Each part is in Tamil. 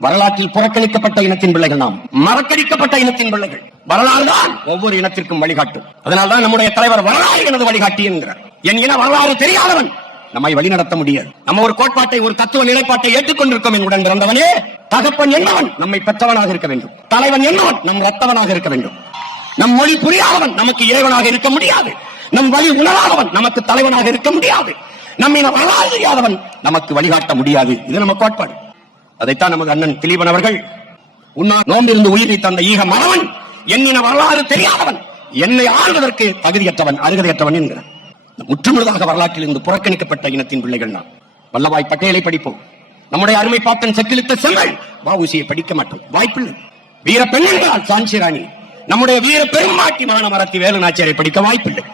வரலாற்றில் புறக்கணிக்கப்பட்ட இனத்தின் பிள்ளைகள் நாம், மறக்கடிக்கப்பட்ட இனத்தின் பிள்ளைகள். வரலாறு தான் ஒவ்வொரு இனத்திற்கும் வழிகாட்டும். அதனால்தான் நம்முடைய தலைவர் வரலாறு எனது வழிகாட்டி என்கிறார். என் இன வரலாறு தெரியாதவன் நம்மை வழிநடத்த முடியாது. நம்ம ஒரு கோட்பாட்டை, ஒரு தத்துவ நிலைப்பாட்டை ஏற்றுக்கொண்டிருக்கோம் என்னுடன் பிறந்தவனே. தகப்பன் என்னவன் நம்மை பெற்றவனாக இருக்க வேண்டும். தலைவன் என்னவன் நம் ரத்தவனாக இருக்க வேண்டும். நம் மொழி புரியாதவன் நமக்கு இறைவனாக இருக்க முடியாது. நம் வழி உணராதவன் நமக்கு தலைவனாக இருக்க முடியாது. நம்ம வரலாறு தெரியாதவன் நமக்கு வழிகாட்ட முடியாது. இது நம்ம கோட்பாடு. அதைத்தான் நமது அண்ணன் திலீபன் அவர்கள் நோம்பிருந்து உயிரை தந்த ஈக மறவன், என்னின வரலாறு தெரியாதவன், என்னை ஆள்வதற்கு தகுதியற்றவன், அருகதையற்றவன் என்கிறார். முற்றுமுழுதாக வரலாற்றில் இருந்து புறக்கணிக்கப்பட்ட இனத்தின் பிள்ளைகள் நாம். வல்லபாய் பட்டேலை படிப்போம். நம்முடைய அருமை பாட்டன் செக்கிழுத்த செம்மல் வஉசியை படிக்க மாட்டோம், வாய்ப்பில்லை. வீர பெண்கள் சாஞ்சி ராணி, நம்முடைய வீர பெருமாட்டி மானமரத்தி வேலுநாச்சியரை படிக்க வாய்ப்பில்லை.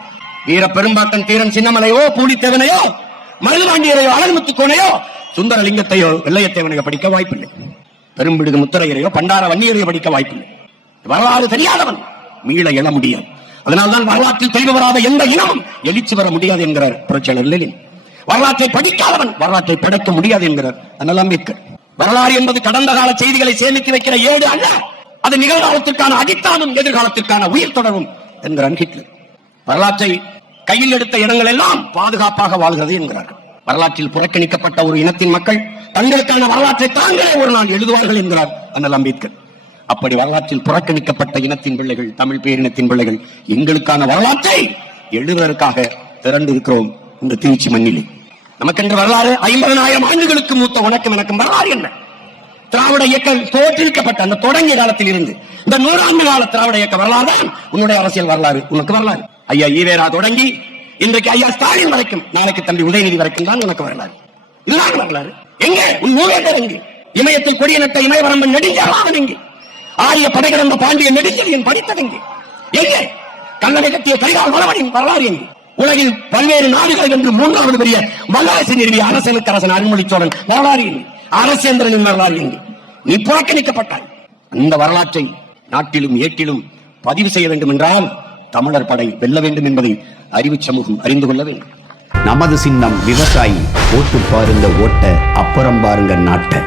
வீர பெரும்பாட்டன் தீரன் சின்னமலையோ, பூலித்தேவனையோ, மருதுபாண்டியரையோ, அழகுமுத்துக்கோனையோ, சுந்தரலிங்கத்தையோ, வெள்ளையத்தேவனையோ படிக்க வாய்ப்பில்லை. பெரும்பிடுகு முத்தரையரையோ, பண்டார வன்னியரையோ படிக்க வாய்ப்பில்லை. வரலாறு தெரியாதவன் மீள எழ முடியாது. அதனால்தான் வரலாற்றில் தெளிவு வராத எந்த இனமும் எழுச்சி வர முடியாது என்கிறார் புரட்சியாளர் லெனின். வரலாற்றை படிக்காதவன் வரலாற்றை படைக்க முடியாது என்கிறார் அண்ணல் அம்பேத்கர். வரலாறு என்பது கடந்த கால செய்திகளை சேமித்து வைக்கிற ஏடு அல்ல, அது நிகழ்காலத்திற்கான அடித்தானும் எதிர்காலத்திற்கான உயிர் தொடரும் என்கிறார் ஹிட்லர். வரலாற்றை கையில் எடுத்த இடங்கள் எல்லாம் பாதுகாப்பாக வாழ்கிறது என்கிறார்கள். வரலாற்றில் புறக்கணிக்கப்பட்ட ஒரு இனத்தின் மக்கள் தங்களுக்கான வரலாற்றை தாங்களே ஒரு நாள் எழுதுவார்கள் என்கிறார் அண்ணல் அம்பேத்கர். அப்படி வரலாற்றில் புறக்கணிக்கப்பட்ட இனத்தின் பிள்ளைகள், தமிழ் பேரினத்தின் பிள்ளைகள் எங்களுக்கான வரலாற்றை எழுதுவதற்காக திரண்டு இருக்கிறோம் இந்த திருச்சி மண்ணிலே. நமக்கென்று வரலாறு 50,000 ஆண்டுகளுக்கு மூத்த உனக்கும் எனக்கும் வரலாறு என்ன? திராவிட இயக்கம் தோற்றுவிக்கப்பட்ட அந்த தொடங்கிய காலத்தில் இருந்து இந்த 100 ஆண்டு கால திராவிட இயக்க வரலாறு தான் உன்னுடைய அரசியல் வரலாறு, உனக்கு வரலாறு. ஐயா ஈவேரா தொடங்கி இன்றைக்கு ஐயா ஸ்டாலின் வரைக்கும், நாளைக்கு தம்பி உதயநிதி வரைக்கும் தான் உனக்கு வரலாறு. இதுதான் வரலாறு. எங்கே உன் மூவேந்தர்? எங்கே இமயத்தில் கொடிய நட்ட இமயவரம்பன் நெடுஞ்சாளான்? எங்கே ஆரிய படைகிடந்த பாண்டிய நெடுஞ்செழியன் படித்ததெங்கே? எங்கே கல்லணை கட்டிய கரிகால் வளவனின் வரலாறு? எங்கே உலகில் பல்வேறு நாடுகள் என்று 3வது பெரிய வல்லரசு நிறுவிய அரசனுக்கு அரசன் அருள்மொழிச்சோழன் வரலாறு எங்கே? அரசேந்திரனின் வரலாறு எங்கே? நீ புறக்கணிக்கப்பட்டாய். அந்த வரலாற்றை நாட்டிலும் ஏட்டிலும் பதிவு செய்ய வேண்டும் என்றால் தமிழர் படை வெல்ல வேண்டும் என்பதை அறிவு சமூகம் அறிந்து கொள்ள வேண்டும். நமது சின்னம் விவசாயி. ஓட்டு பாருங்க ஓட்ட, அப்புறம் பாருங்க நாட்டை.